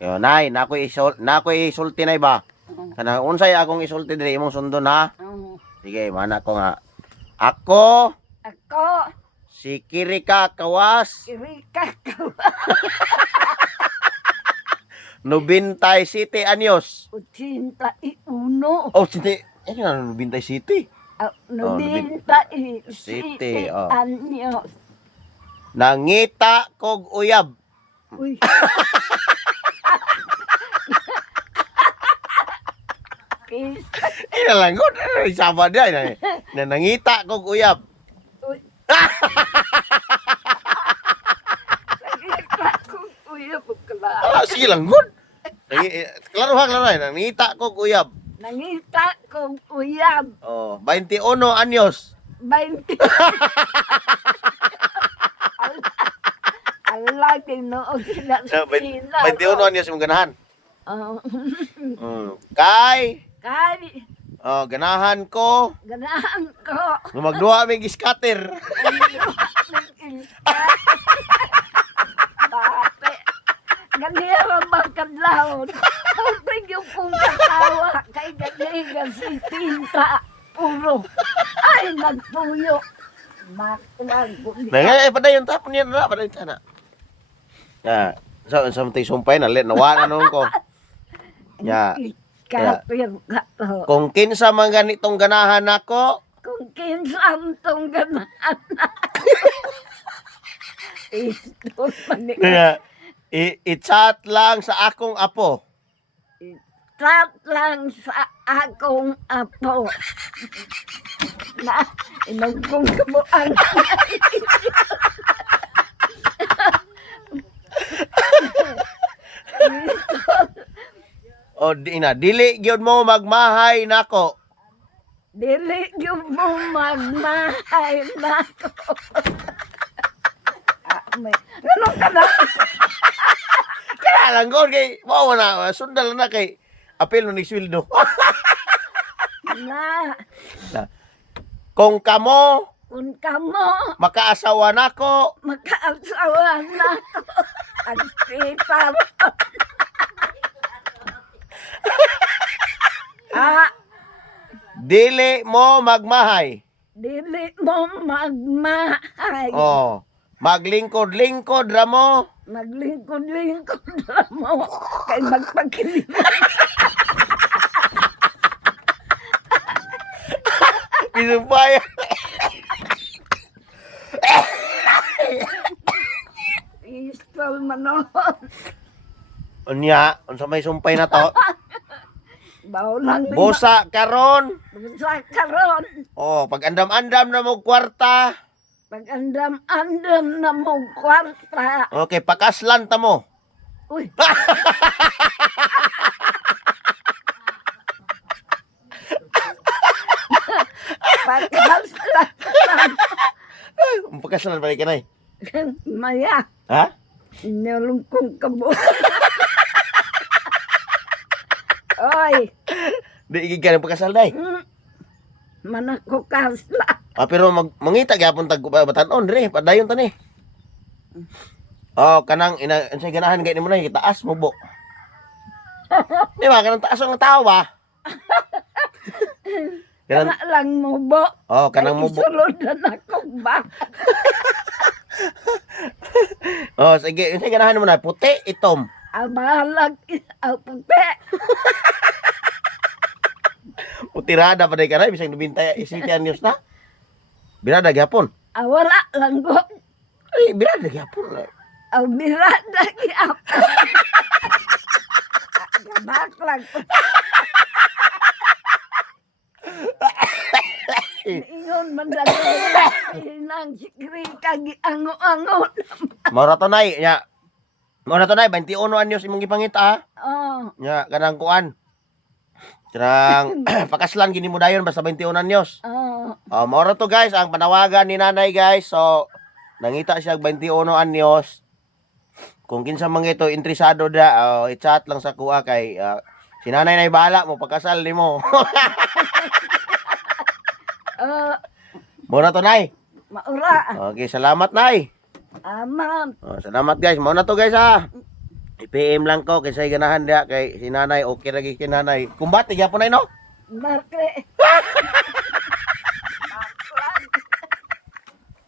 Yo nay, nakoy isulti nay ba? Kana unsay akong isulti diri imong sundon ha? Sige, mana ko nga. Ako Ako, si Kirika Kawas, Kirika ko. 97 anyos. 81. Oh, hindi. Ano na 97? City, 97 oh. anyos. Nangita kog uyab. Uy. Pis. Ina lang gud, sama dia na nangita kog uyab. Uy. Uy, bukla. Ah, sige lang gud. Klaro nangita kog uyab. Nangita kong uyab. Oh, 21 anyos. 20. Allah, kinoog sila sa sila. 21 anyos imong ganahan. Oh. Kay Kali, ganahan ko ganahan ko. nga magduha mig scatter. Bate. Ganira magkadlawon. Sabi yung kong katawa. Kay ganiga si tinta. Puro. Ay, nagpuyo. Maklag. Nangay padayon tapon yan na padayon sana. Ya, sa mutay sumpay na nawala noon ko. Ya. Kapir ka to. Kung kinsa man ganitong ganahan nako, Kung kinsam tong ganahan na. Istol manik. i-chat lang sa akong apo. Trap lang sa akong apo. Na, inong kong kabuang. O dili gyud mo magmahay nako. Dili yung mo magmahay na ko. Ganun ka na. Kaya lang gud kay mao na sundal na kay apil no ni sweldo. Na, Kung kamo kung kamo, makaasawa nako, makaasawa na ko. Ang sipar. dili mo magmahay. Dili mo magmahay. Oh, maglingkod-lingkod ra mo. Maglingkod-lingkod na mo. Kay magpagkiliman. Isumpay. Istol manon. Unya, unsa may sumpay na to? Bawlang Busa karon. Busa karon. Oh, pag andam-andam na mo kwarta. Pag andam-andam na mo kwarta. Okay, pakaslan ta mo. Uy. Pagkaslan. Pakaslan balik ka na Maya. Ha? Nalungkong kabo. Oy. Di igig ka ng pakasal day. Manako kasla. Ah, pero mangita gyapon tag batanon dire, padayon ta ni. Oh, kanang unsay ganahan kay nimo na itaas mo bo. Di ba kanang taas ang tao ba? Kana lang mo bo. Oh, kanang mo bo. Isulod na ako ba? Oh, sige, unsay ganahan mo na puti, itom. Abalag. Puti. Utirada pa day ka na, bisang nabintay isitian news na. Birada gyapon. Wala lang go. Ay, birada gyapon. Birada gyapon. Gabak lang. Ingon man dali. Inang sikri kagi ango-ango. Mora to nay, nya. Mora to nay 21 anyos imong gipangita. Oh. Nya kanang kuan. Kanang pakaslan gini mo dayon basta 21 anyos. Oh. Oh, mora to guys ang panawagan ni nanay guys. So nangita siya 21 anyos. Kung kinsa man ito interesado da, i-chat lang sa kuha kay si nanay na bahala mo pagkasal nimo. Muna to, Nay. Maura. Okay, salamat, Nay. Aman. Salamat, guys. Muna to, guys, ha. I-PM lang ko kay say ganahan dia kay si nanay okay ra gyud kay nanay. Kumbati gyapon nay no? Marke.